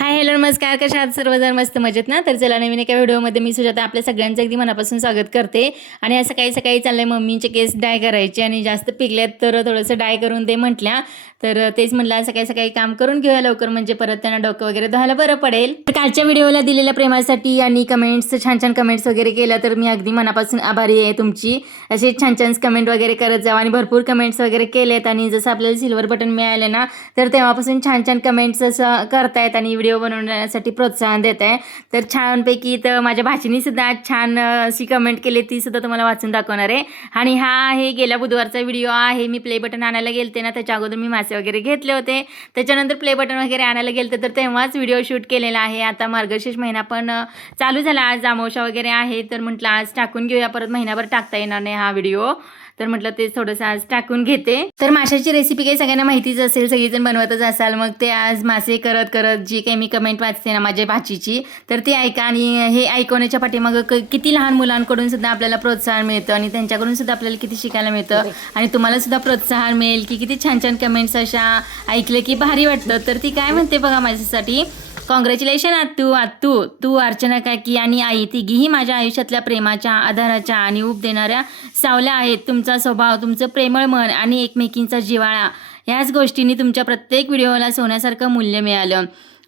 Hi hello नमस्कार, कशा आहात सर्वजण? मस्त मजेत ना? तर चला नवीन एका व्हिडिओमध्ये मी सुजाता आपल्या सगळ्यांचं अगदी मनापासून स्वागत करते. आणि आज सकाळी सकाळी चाललंय मम्मीचे केस डाय करायचे आणि जास्त पिकलेत तर थोडंसं डाय करून दे म्हटल्या. तर तेच म्हटलं आज सकाळी सकाळी काम करून घेऊया लवकर, म्हणजे परत त्यांना डोकं वगैरे धुवायला बरं पडेल. तर कालच्या व्हिडिओला दिलेल्या प्रेमासाठी आणि कमेंट्स छान छान कमेंट्स वगैरे केल्या तर मी अगदी मनापासून आभारी आहे तुमची. असे छान छान कमेंट वगैरे करत जावा आणि भरपूर कमेंट्स वगैरे केलेत. आणि जसं आपल्याला सिल्वर बटन मिळाले ना, तर तेव्हापासून छान छान कमेंट्स असं करतायत आणि व्हिडिओ बनवण्यासाठी प्रोत्साहन देत आहे. तर छानपैकी तर माझ्या भाचीने सुद्धा छान अशी कमेंट केली, ती सुद्धा तुम्हाला वाचून दाखवणार आहे. आणि हा आहे गेल्या बुधवारचा व्हिडिओ आहे. मी प्ले बटन आणायला गेलते ना, त्याच्या अगोदर मी मासे वगैरे घेतले होते. त्याच्यानंतर प्ले बटन वगैरे आणायला गेलते तर तेव्हाच व्हिडिओ शूट केलेला आहे. आता मार्गशीर्ष महिना पण चालू झाला, आज अमावस्या वगैरे आहे तर म्हटलं आज टाकून घेऊया, परत महिनाभर टाकता येणार नाही हा व्हिडिओ. तर म्हटलं ते थोडंसं आज टाकून घेते. तर माशाची रेसिपी काही सगळ्यांना माहितीच असेल, सगळीजण बनवतच असाल. मग ते आज मासे करत करत जी काही मी कमेंट वाचते ना माझ्या भाचीची, तर ती ऐका. आणि हे ऐकवण्याच्या पाठीमागं किती लहान मुलांकडून सुद्धा आपल्याला प्रोत्साहन मिळतं आणि त्यांच्याकडून सुद्धा आपल्याला किती शिकायला मिळतं. आणि तुम्हाला सुद्धा प्रोत्साहन मिळेल की किती छान छान कमेंट्स अशा ऐकले की भारी वाटतं. तर ती काय म्हणते बघा माझ्यासाठी, कॉंग्रॅच्युलेशन आत्तू आत्तू, तू अर्चना काकी आणि आई तिघीही माझ्या आयुष्यातल्या प्रेमाच्या, आधाराच्या आणि ऊब देणाऱ्या सावल्या आहेत. तुमचा स्वभाव, तुमचं प्रेमळ मन आणि एकमेकींचा जिव्हाळा ह्याच गोष्टींनी तुमच्या प्रत्येक व्हिडिओला सोन्यासारखं मूल्य मिळालं.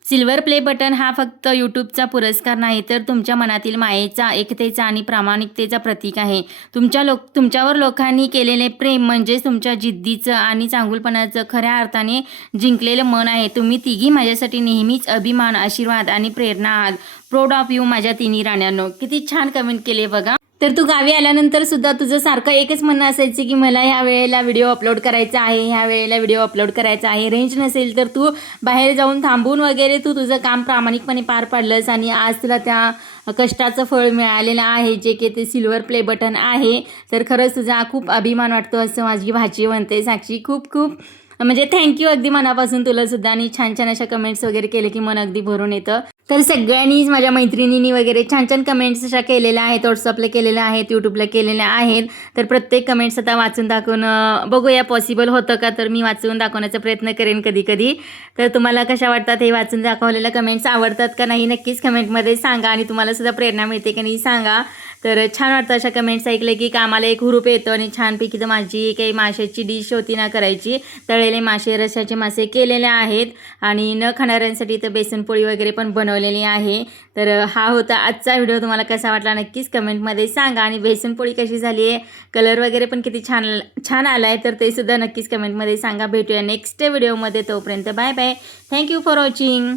सिल्वर प्ले बटन हा फक्त यूट्यूबचा पुरस्कार नाही, तर तुमच्या मनातील मायेचा, एकतेचा आणि प्रामाणिकतेचा प्रतीक आहे. तुमच्यावर लोकांनी केलेले प्रेम म्हणजेच तुमच्या जिद्दीचं आणि चांगुलपणाचं खऱ्या अर्थाने जिंकलेलं मन आहे. तुम्ही तिघी माझ्यासाठी नेहमीच अभिमान, आशीर्वाद आणि प्रेरणा आहात. प्राऊड ऑफ यू माझ्या तिन्ही राण्यांनो. किती छान कमेंट केले बघा. तर तू गावी आल्यानंतर सुद्धा तुझं सारखं एकच म्हणणं असायचं की मला ह्या वेळेला व्हिडिओ अपलोड करायचा आहे, ह्या वेळेला व्हिडिओ अपलोड करायचा आहे. रेंज नसेल तर तू बाहेर जाऊन थांबून वगैरे तू तुझं काम प्रामाणिकपणे पार पाडलंस आणि आज तुला त्या कष्टाचं फळ मिळालेलं आहे, जे की ते सिल्वर प्ले बटन आहे. तर खरंच तुझा खूप अभिमान वाटतो असं माझी भाची म्हणते. साक्षी खूप खूप म्हणजे थँक्यू अगदी मनापासून तुला सुद्धा. आणि छान छान अशा कमेंट्स वगैरे केले की मन अगदी भरून येतं. तर सगळ्यांनीच माझ्या मैत्रिणींनी वगैरे छान छान कमेंट्स अशा केलेल्या आहेत, व्हॉट्सअपला केलेल्या आहेत, यूट्यूबला केलेल्या आहेत. तर प्रत्येक कमेंट्स आता वाचून दाखवून बघूया पॉसिबल होतं का, तर मी वाचून दाखवण्याचा प्रयत्न करेन कधी कधी. तर तुम्हाला कशा वाटतात हे वाचून दाखवलेल्या कमेंट्स, आवडतात का नाही नक्कीच कमेंटमध्ये सांगा. आणि तुम्हाला सुद्धा प्रेरणा मिळते की नाही सांगा. तर छान वाटतं अशा कमेंट्स ऐकले की कामाला एक हुरूप येतो. आणि छानपैकी तर माझी काही माशाची डिश होती ना करायची, तळलेले मासे, रश्श्याचे मासे केलेले आहेत. आणि न खाणाऱ्यांसाठी तर बेसनपोळी वगैरे पण बनवलेली आहे. तर हा होता आजचा व्हिडिओ. तुम्हाला कसा वाटला नक्कीच कमेंटमध्ये सांगा. आणि बेसनपोळी कशी झाली आहे, कलर वगैरे पण किती छान छान आला आहे, तर ते सुद्धा नक्कीच कमेंटमध्ये सांगा. भेटूया नेक्स्ट व्हिडिओमध्ये. तोपर्यंत bye bye. Thank you for watching.